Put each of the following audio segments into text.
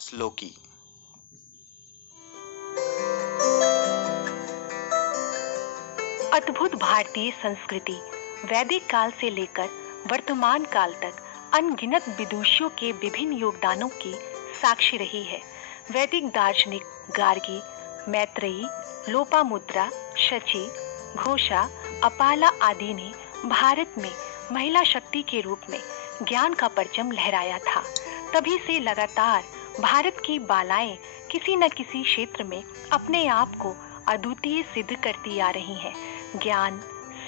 श्लोकी। अद्भुत भारतीय संस्कृति वैदिक काल से लेकर वर्तमान काल तक अनगिनत विदुषियों के विभिन्न योगदानों की साक्षी रही है। वैदिक दार्शनिक गार्गी, मैत्रेयी, लोपामुद्रा, शची, घोषा, अपाला आदि ने भारत में महिला शक्ति के रूप में ज्ञान का परचम लहराया था। तभी से लगातार भारत की बालाएं किसी न किसी क्षेत्र में अपने आप को अद्वितीय सिद्ध करती आ रही हैं। ज्ञान,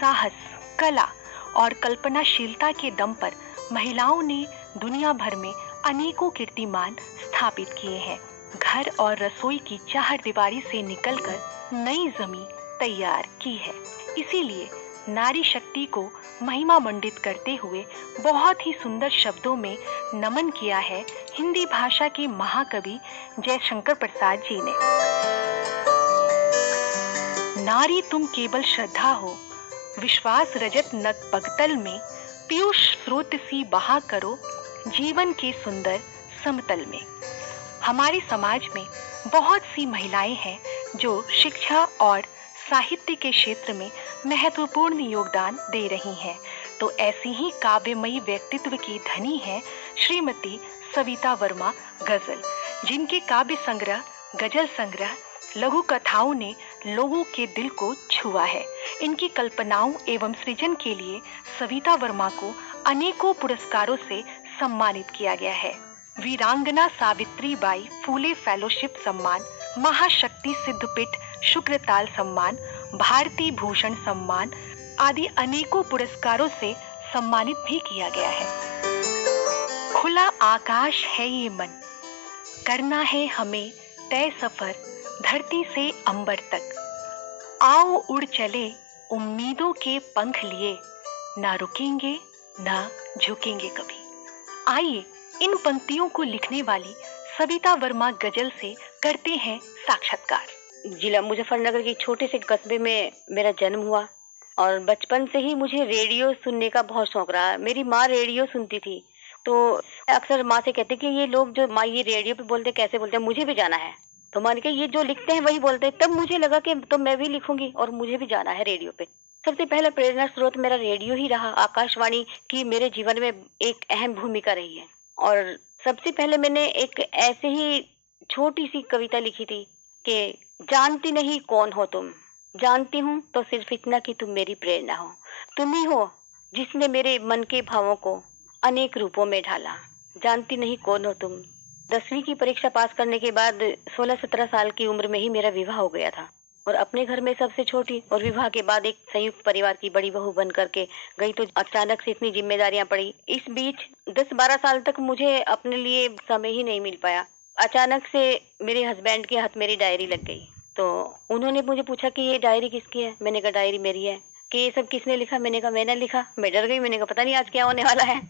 साहस, कला और कल्पनाशीलता के दम पर महिलाओं ने दुनिया भर में अनेकों कीर्तिमान स्थापित किए हैं। घर और रसोई की चारदीवारी से निकलकर नई जमीन तैयार की है। इसीलिए नारी शक्ति को महिमा मंडित करते हुए बहुत ही सुंदर शब्दों में नमन किया है हिंदी भाषा के महाकवि जयशंकर प्रसाद जी ने। नारी तुम केवल श्रद्धा हो, विश्वास रजत नक पगतल में, पीयूष स्रोत सी बहा करो जीवन के सुंदर समतल में। हमारे समाज में बहुत सी महिलाएं हैं जो शिक्षा और साहित्य के क्षेत्र में महत्वपूर्ण योगदान दे रही हैं। तो ऐसी ही काव्यमयी व्यक्तित्व की धनी है श्रीमती सविता वर्मा गजल, जिनके काव्य संग्रह, गजल संग्रह, लघु कथाओं ने लोगों के दिल को छुआ है। इनकी कल्पनाओं एवं सृजन के लिए सविता वर्मा को अनेकों पुरस्कारों से सम्मानित किया गया है। वीरांगना सावित्री बाई फूले फेलोशिप सम्मान, महाशक्ति सिद्धपीठ शुक्रताल सम्मान, भारती भूषण सम्मान आदि अनेकों पुरस्कारों से सम्मानित भी किया गया है। खुला आकाश है ये मन, करना है हमें तय सफर धरती से अंबर तक। आओ उड़ चले उम्मीदों के पंख लिए, ना रुकेंगे ना झुकेंगे कभी। आइए इन पंक्तियों को लिखने वाली सविता वर्मा गजल से करते हैं साक्षात्कार। जिला मुजफ्फरनगर के छोटे से कस्बे में मेरा जन्म हुआ और बचपन से ही मुझे रेडियो सुनने का बहुत शौक रहा। मेरी माँ रेडियो सुनती थी, तो अक्सर माँ से कहते कि ये लोग जो माँ ये रेडियो पे बोलते कैसे बोलते हैं, मुझे भी जाना है। तो मान के ये जो लिखते हैं वही बोलते हैं। तब मुझे लगा कि तो मैं भी लिखूंगी और मुझे भी जाना है रेडियो पे। सबसे पहला प्रेरणा स्रोत मेरा रेडियो ही रहा। आकाशवाणी की मेरे जीवन में एक अहम भूमिका रही है। और सबसे पहले मैंने एक ऐसे ही छोटी सी कविता लिखी थी कि जानती नहीं कौन हो तुम, जानती हूँ तो सिर्फ इतना कि तुम मेरी प्रेरणा हो। तुम ही हो जिसने मेरे मन के भावों को अनेक रूपों में ढाला। जानती नहीं कौन हो तुम। 10वीं की परीक्षा पास करने के बाद 16-17 साल की उम्र में ही मेरा विवाह हो गया था और अपने घर में सबसे छोटी, और विवाह के बाद एक संयुक्त परिवार की बड़ी बहू बन करके गई तो अचानक से इतनी जिम्मेदारियां पड़ी। इस बीच 10-12 साल तक मुझे अपने लिए समय ही नहीं मिल पाया। अचानक से मेरे हस्बैंड के हाथ मेरी डायरी लग गई, तो उन्होंने मुझे पूछा कि ये डायरी किसकी है। मैंने कहा डायरी मेरी है। कि ये सब किसने लिखा? मैंने कहा मैंने लिखा। मैं डर गई, मैंने कहा पता नहीं आज क्या होने वाला है।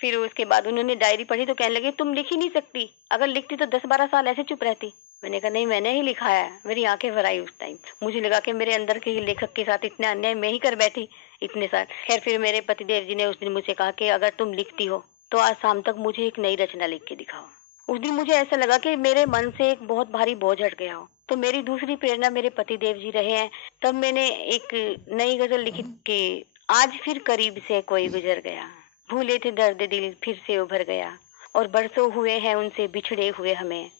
फिर उसके बाद उन्होंने डायरी पढ़ी तो कहने लगे तुम लिख ही नहीं सकती, अगर लिखती तो 10-12 साल ऐसे चुप रहती। मैंने कहा नहीं, मैंने ही लिखा है। मेरी आंखें भर आई उस टाइम। मुझे लगा कि मेरे अंदर के लेखक के साथ इतना अन्याय मैं ही कर बैठी इतने साल। खैर फिर मेरे पतिदेव जी ने उस दिन मुझे कहा कि अगर तुम लिखती हो तो आज शाम तक मुझे एक नई रचना लिख के दिखाओ। उस दिन मुझे ऐसा लगा कि मेरे मन से एक बहुत भारी बोझ हट गया हो। तो मेरी दूसरी प्रेरणा मेरे पतिदेव जी रहे हैं। तब मैंने एक नई गजल लिखी कि आज फिर करीब से कोई गुजर गया, भूले थे दर्द दिल फिर से उभर गया, और बरसों हुए हैं उनसे बिछड़े हुए हमें,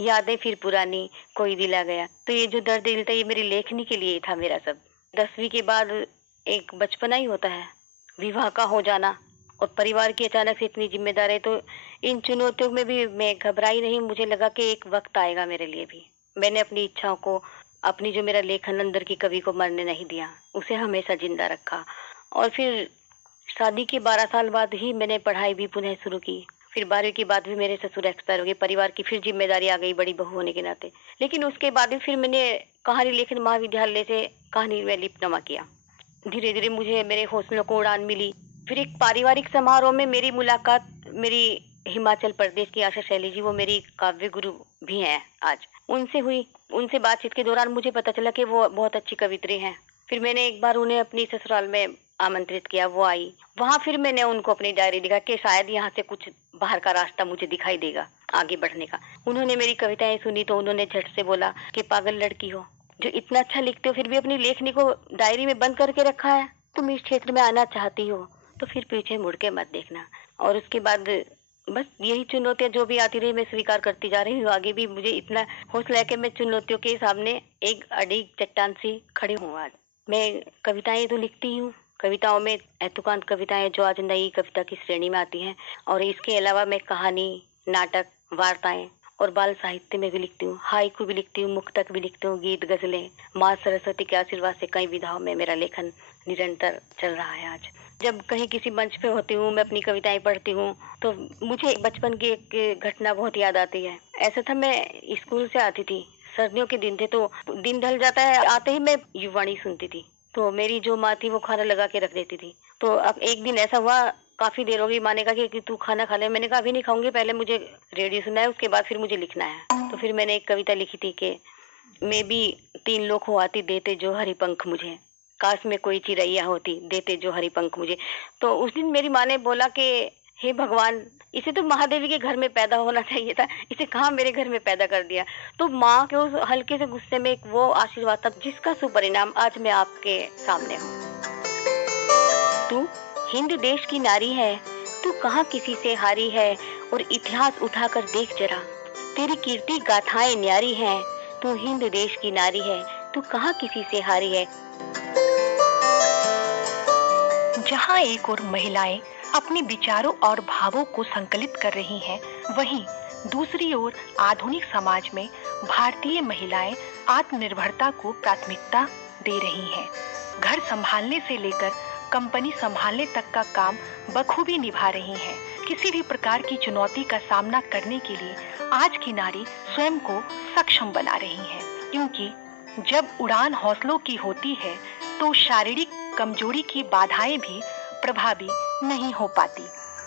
यादें फिर पुरानी कोई दिला गया। तो ये जो दर्द दिल था ये मेरी लेखनी के लिए था मेरा सब। 10वीं के बाद एक बचपना ही होता है, विवाह का हो जाना और परिवार की अचानक से इतनी जिम्मेदारी। तो इन चुनौतियों में भी मैं घबराई नहीं। मुझे लगा कि एक वक्त आएगा मेरे लिए भी। मैंने अपनी इच्छाओं को, अपनी जो मेरा लेखन अंदर की कवि को मरने नहीं दिया, उसे हमेशा जिंदा रखा। और फिर शादी के 12 साल बाद ही मैंने पढ़ाई भी पुनः शुरू की। फिर 12वीं के बाद भी मेरे ससुर एक्सपायर हो गए। परिवार की फिर जिम्मेदारी आ गई बड़ी बहू होने के नाते। लेकिन उसके बाद भी फिर मैंने कहानी लेखन महाविद्यालय से कहानी में डिप्लोमा किया। धीरे धीरे मुझे मेरे हौसलों को उड़ान मिली। फिर एक पारिवारिक समारोह में मेरी मुलाकात मेरी हिमाचल प्रदेश की आशा शैली जी, वो मेरी काव्य गुरु भी हैं आज, उनसे हुई। उनसे बातचीत के दौरान मुझे पता चला कि वो बहुत अच्छी कवित्री हैं। फिर मैंने एक बार उन्हें अपनी ससुराल में आमंत्रित किया, वो आई। वहाँ फिर मैंने उनको अपनी डायरी दिखा कि शायद यहाँ से कुछ बाहर का रास्ता मुझे दिखाई देगा आगे बढ़ने का। उन्होंने मेरी कविताएं सुनी तो उन्होंने झट से बोला कि पागल लड़की हो, जो इतना अच्छा लिखते हो फिर भी अपनी लेखनी को डायरी में बंद करके रखा है। तुम इस क्षेत्र में आना चाहती हो तो फिर पीछे मुड़ के मत देखना। और उसके बाद बस यही चुनौतियां जो भी आती रही मैं स्वीकार करती जा रही हूँ। आगे भी मुझे इतना हौसला है कि मैं चुनौतियों के सामने एक अडिग चट्टान सी खड़ी हूँ। आज मैं कविताएं तो लिखती हूँ, कविताओं में एतुकांत कविताएं जो आज नई कविता की श्रेणी में आती हैं, और इसके अलावा मैं कहानी, नाटक, वार्ताएं और बाल साहित्य में भी लिखती हूँ, हाइकू भी लिखती हूँ, मुक्तक भी लिखती हूँ, गीत गजलें। माँ सरस्वती के आशीर्वाद से कई विधाओं में मेरा लेखन निरंतर चल रहा है। आज जब कहीं किसी मंच पे होती हूँ, मैं अपनी कविताएं पढ़ती हूँ तो मुझे बचपन की एक घटना बहुत याद आती है। ऐसा था, मैं स्कूल से आती थी, सर्दियों के दिन थे तो दिन ढल जाता है, आते ही मैं युवाणी सुनती थी। तो मेरी जो माँ थी वो खाना लगा के रख देती थी। तो अब एक दिन ऐसा हुआ, काफी देर हो गई, माँ ने कहा कि तू खाना खा ले। मैंने कहा अभी नहीं खाऊंगी, पहले मुझे रेडियो सुनना है, उसके बाद फिर मुझे लिखना है। तो फिर मैंने एक कविता लिखी थी कि मैं भी 3 लोग हो आती, देते जो हरी पंख मुझे, काश में कोई चिड़ैया होती, देते जो हरी पंख मुझे। तो उस दिन मेरी माँ ने बोला कि हे भगवान, इसे तो महादेवी के घर में पैदा होना चाहिए था, इसे कहाँ मेरे घर में पैदा कर दिया। तो माँ के उस हल्के से गुस्से में एक वो आशीर्वाद था जिसका सुपरिणाम आज मैं आपके सामने हूँ। तू हिंद देश की नारी है, तू कहाँ किसी से हारी है, और इतिहास उठाकर देख जरा, तेरी कीर्ति गाथाएं न्यारी हैं। तू हिंद देश की नारी है, तू कहाँ किसी से हारी है। जहाँ एक और महिलाएं अपने विचारों और भावों को संकलित कर रही हैं, वहीं दूसरी ओर आधुनिक समाज में भारतीय महिलाएं आत्मनिर्भरता को प्राथमिकता दे रही हैं। घर संभालने से लेकर कंपनी संभालने तक का काम बखूबी निभा रही हैं। किसी भी प्रकार की चुनौती का सामना करने के लिए आज की नारी स्वयं को सक्षम बना रही है, क्योंकि जब उड़ान हौसलों की होती है तो शारीरिक कमजोरी की बाधाएं भी प्रभावी नहीं हो पाती।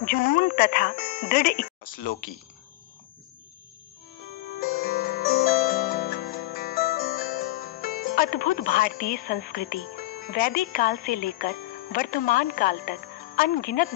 जुनून तथा दृढ़ फसलों की अद्भुत भारतीय संस्कृति वैदिक काल से लेकर वर्तमान काल तक अनगिनत